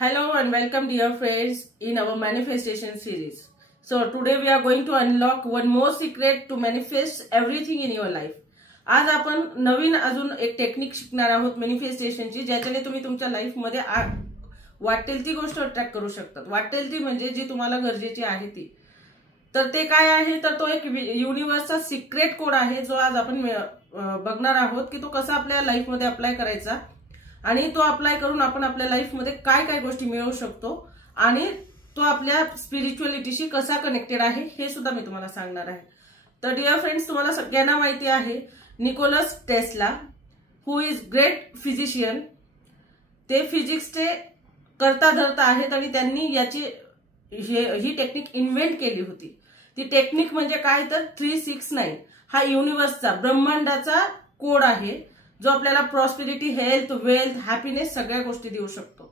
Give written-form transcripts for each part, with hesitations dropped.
Hello and welcome dear friends in our manifestation series. So today we are going to unlock one more secret to manifest everything in your life. आज आपण नवीन अजून एक technique शिकणार आहोत मॅनिफेस्टेशनची, ज्याच्याने तुम्ही तुमच्या लाईफ मध्ये वाटेल ती गोष्ट अट्रॅक्ट करू शकतात. वाटेल ती म्हणजे जी तुम्हाला गरजेची आहे ती. तर ते काय आहे तर तो एक युनिव्हर्सचा सिक्रेट कोड आहे जो आज आपण बघणार आहोत की तो कसा आपल्या लाईफ मध्ये अप्लाय करायचा आणि तो अप्लाय करून आपण आपल्या लाईफ मध्ये काय काय गोष्टी मिळवू शकतो आणि तो आपल्या स्पिरिच्युअलिटीशी कसा कनेक्टेड आहे हे सुद्धा मी तुम्हाला सांगणार आहे. तर डिअर फ्रेंड्स, तुम्हाला सगळ्यांना माहिती आहे Nicholas Tesla who is great physician. ते फिजिक्सचे करता धरता आहेत आणि त्यांनी याची ही टेक्निक इन्व्हेंट केली होती. ती टेक्निक म्हणजे काय तर 369 हा युनिव्हर्सचा ब्रह्मांडाचा कोड आहे जो आपल्याला प्रॉस्पेरिटी, हेल्थ, वेल्थ, हॅपीनेस सगळ्या गोष्टी देऊ शकतो.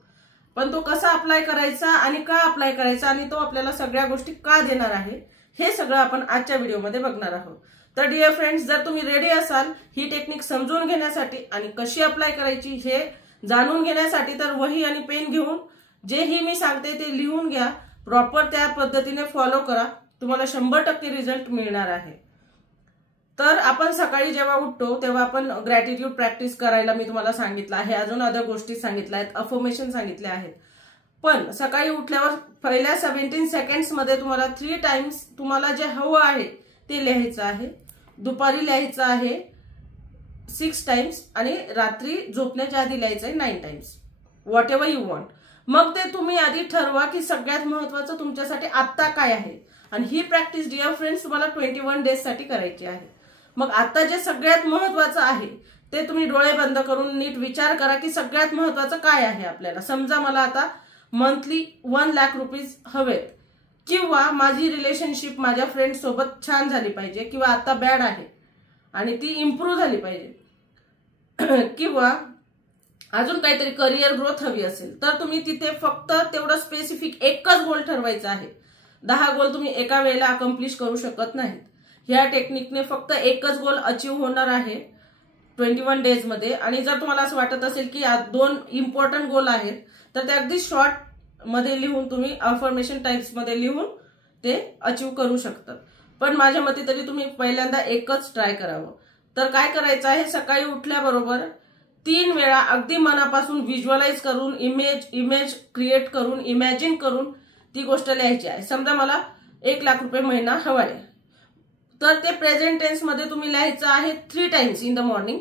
पण तो कसा अप्लाय करायचा आणि का अप्लाय करायचा आणि तो आपल्याला सगळ्या गोष्टी का देणार आहे हे सगळं आपण आजच्या व्हिडिओमध्ये बघणार आहोत. तर डिअर फ्रेंड्स, जर तुम्ही रेडी असाल ही टेक्निक समजून घेण्यासाठी आणि कशी अप्लाय करायची हे जाणून घेण्यासाठी, तर वही आणि पेन घेऊन जेही मी सांगते ते लिहून घ्या. प्रॉपर त्या पद्धतीने फॉलो करा. तुम्हाला 100% रिझल्ट मिळणार आहे. तर आपण सकाळी जेव्हा उठतो तेव्हा आपण ग्रॅटिट्यूड प्रॅक्टिस करायला मी तुम्हाला सांगितलं आहे. अजून अदर गोष्टी सांगितल्या आहेत, अफर्मेशन सांगितले आहेत. पण सकाळी उठल्यावर पहिल्या 17 सेकंड्स मध्ये तुम्हाला 3 टाइम्स तुम्हाला जे हवं आहे ते लिहायचं आहे. दुपारी लिहायचं आहे 6 टाइम्स आणि रात्री झोपण्याच्या आधी लिहायचं आहे 9 times. What ever you want. मग ते तुम्ही आधी ठरवा की सगळ्यात महत्वाचं तुमच्यासाठी आता काय आहे. आणि ही प्रॅक्टिस डिअर फ्रेंड्स तुम्हाला 21 डेज साठी करायची आहे. मग आता जे सगळ्यात महत्वाचं आहे ते तुम्ही डोळे बंद करून नीट विचार करा की सगळ्यात महत्वाचं काय आहे आपल्याला. समजा मला आता मंथली 1 लाख रुपीज हवेत, किंवा माझी रिलेशनशिप माझ्या फ्रेंड सोबत छान झाली पाहिजे, किंवा आता बॅड आहे आणि ती इम्प्रूव्ह झाली पाहिजे, किंवा अजून काहीतरी करिअर ग्रोथ हवी असेल, तर तुम्ही तिथे फक्त तेवढं स्पेसिफिक एकच गोल ठरवायचा आहे. 10 गोल तुम्ही एका वेळेला अकम्प्लिश करू शकत नाहीत. ह्या टेक्निकने फक्त एकच गोल अचीव्ह होणार आहे 21 डेज मध्ये. आणि जर तुम्हाला असं वाटत असेल की 2 इम्पॉर्टंट गोल आहेत तर ते अगदी शॉर्ट मध्ये लिहून तुम्ही अफर्मेशन टाइप्स मध्ये लिहून ते अचीव्ह करू शकतात. पण माझ्या मते तरी तुम्ही पहिल्यांदा एकच ट्राय करावं. तर काय करायचं आहे, सकाळी उठल्याबरोबर 3 वेळा अगदी मनापासून व्हिज्युअलाइज करून, इमेज क्रिएट करून, इमॅजिन करून ती गोष्ट लिहायची आहे. समजा मला 1 लाख रुपये महिना हवा आहे, तर ते प्रेझेंट टेन्स मध्ये तुम्ही लिहायचं आहे 3 टाइम्स इन द मॉर्निंग.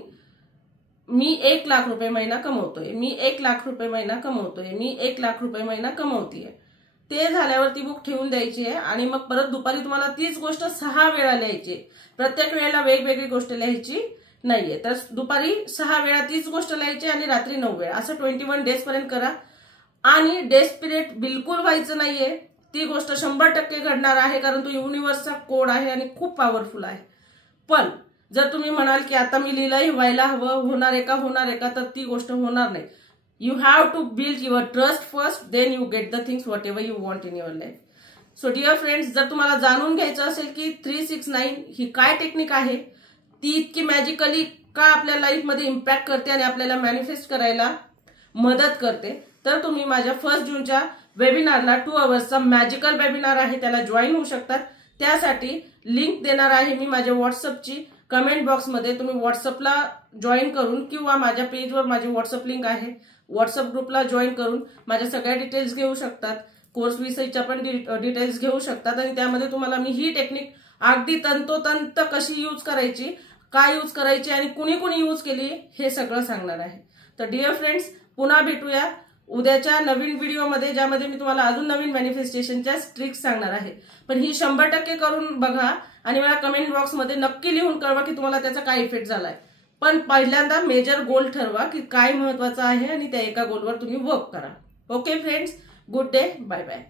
मी 1 लाख रुपये महिना कमवतोय, मी 1 लाख रुपये महिना कमवतोय, मी 1 लाख रुपये महिना कमवतीये. ते झाल्यावर ती बुक ठेवून द्यायची आहे आणि मग परत दुपारी तुम्हाला तीच गोष्ट 6 वेळा लिहायची. प्रत्येक वेळेला वेगवेगळी गोष्ट लिहायची नाहीये. तर दुपारी 6 वेळा तीच गोष्ट लिहायची आणि रात्री 9 वेळा. असं 21 डेज पर्यंत करा. आणि डेस्पिरेट बिलकुल व्हायचं नाहीये. ती गोष्ट 100% घडणार आहे, कारण तो युनिव्हर्सचा कोड आहे आणि खूप पॉवरफुल आहे. पण जर तुम्ही म्हणाल की आता मी लिहिलंय, व्हायला हवं, होणार आहे का, तर ती गोष्ट होणार नाही. You have to build your trust first, then you get the things whatever you want in your life. So dear friends, जर तुम्हाला जाणून घ्यायचं असेल की 369 ही काय टेक्निक आहे, ती इतकी मॅजिकली का आपल्या लाईफ मध्ये इम्पॅक्ट करते आणि आपल्याला मॅनिफेस्ट करायला मदत करते, तर तुम्ही माझ्या 1 जूनच्या वेबिनारला 2 आवर्सचा मॅजिकल वेबिनार आहे त्याला जॉईन होऊ शकतात. त्यासाठी लिंक देणार आहे मी माझ्या व्हॉट्सअपची कमेंट बॉक्समध्ये. तुम्ही व्हॉट्सअपला जॉईन करून किंवा माझ्या पेजवर माझी व्हॉट्सअप लिंक आहे, व्हॉट्सअप ग्रुपला जॉईन करून माझ्या सगळ्या डिटेल्स घेऊ शकतात. कोर्स विषयीच्या पण डिटेल्स घेऊ शकतात आणि त्यामध्ये तुम्हाला मी ही टेक्निक अगदी तंतोतंत कशी यूज करायची, काय यूज करायची आणि कुणी कुणी यूज केली हे सगळं सांगणार आहे. तर डिअर फ्रेंड्स, पुन्हा भेटूया उद्याच्या नवीन व्हिडिओमध्ये, ज्यामध्ये मी तुम्हाला अजून नवीन मॅनिफेस्टेशनच्या ट्रिक्स सांगणार आहे. पण ही 100% करून बघा आणि मला कमेंट बॉक्समध्ये नक्की लिहून कळवा की तुम्हाला त्याचा काय इफेक्ट झालाय. पण पहिल्यांदा मेजर गोल ठरवा की काय महत्वाचं आहे आणि त्या एका गोलवर तुम्ही वर्क करा. Okay friends, good day, bye bye.